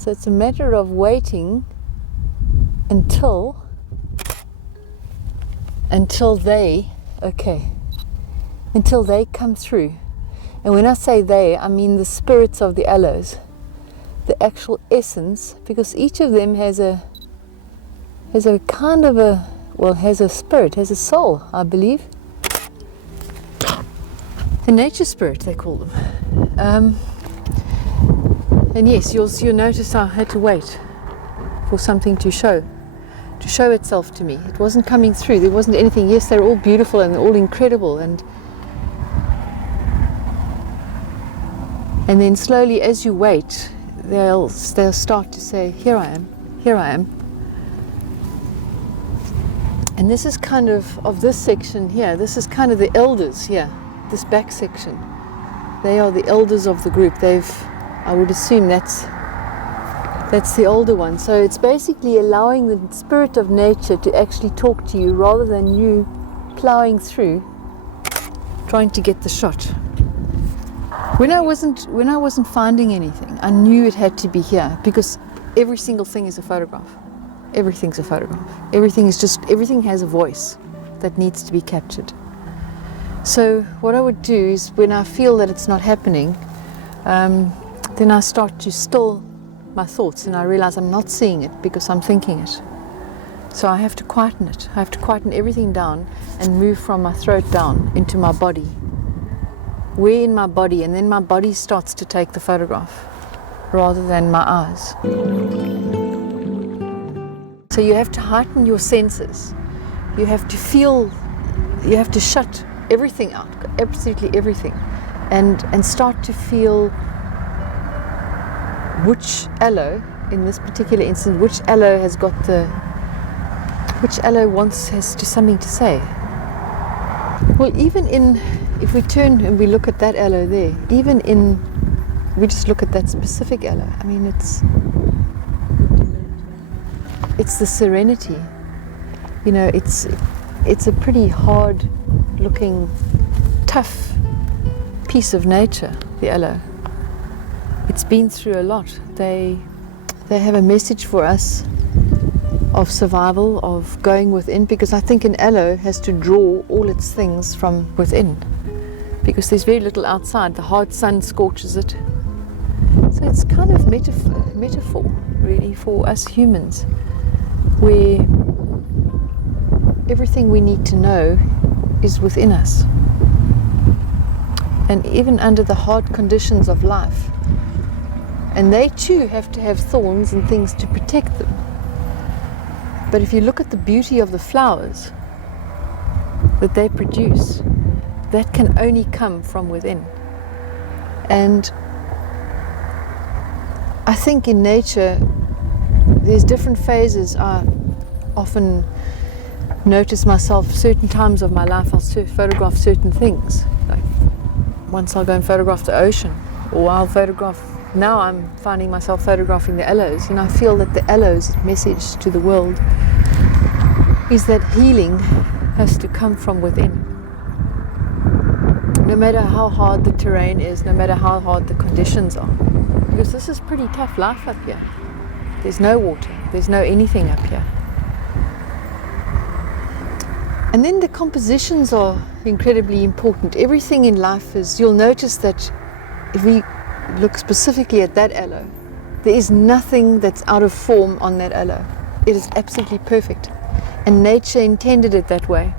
So it's a matter of waiting until they come through. And when I say they, I mean the spirits of the aloes, the actual essence, because each of them has a kind of has a spirit, has a soul, I believe. A nature spirit, they call them. And yes, you'll notice I had to wait for something to show itself to me. It wasn't coming through. There wasn't anything. Yes, they're all beautiful and they're all incredible, and then slowly, as you wait, they'll start to say, "Here I am, here I am." And this is kind of this section here. This is kind of the elders here. This back section. They are the elders of the group. I would assume that's the older one. So it's basically allowing the spirit of nature to actually talk to you rather than you plowing through, trying to get the shot. When I wasn't finding anything, I knew it had to be here, because every single thing is a photograph. Everything's a photograph. Everything has a voice that needs to be captured. So what I would do is, when I feel that it's not happening, then I start to still my thoughts, and I realize I'm not seeing it because I'm thinking it. So I have to quieten it. I have to quieten everything down and move from my throat down into my body. Where in my body, and then my body starts to take the photograph rather than my eyes. So you have to heighten your senses. You have to feel, you have to shut everything out, absolutely everything, and start to feel which aloe, in this particular instance, which aloe has something to say. Well, even if we turn and we look at that aloe there, we just look at that specific aloe, I mean, it's the serenity. You know, it's a pretty hard looking, tough piece of nature, the aloe. It's been through a lot. They have a message for us of survival, of going within, because I think an aloe has to draw all its things from within, because there's very little outside. The hard sun scorches it. So it's kind of metaphor really for us humans, where everything we need to know is within us. And even under the hard conditions of life, and they too have to have thorns and things to protect them. But if you look at the beauty of the flowers that they produce, that can only come from within. And I think in nature, there's different phases. I often notice myself, certain times of my life, I'll photograph certain things. Like once I'll go and photograph the ocean, or I'll photograph. Now I'm finding myself photographing the aloes, and I feel that the aloes' message to the world is that healing has to come from within. No matter how hard the terrain is, no matter how hard the conditions are. Because this is pretty tough life up here. There's no water, there's no anything up here. And then the compositions are incredibly important. Everything in life is, you'll notice that if we look specifically at that aloe, there is nothing that's out of form on that aloe. It is absolutely perfect. And nature intended it that way.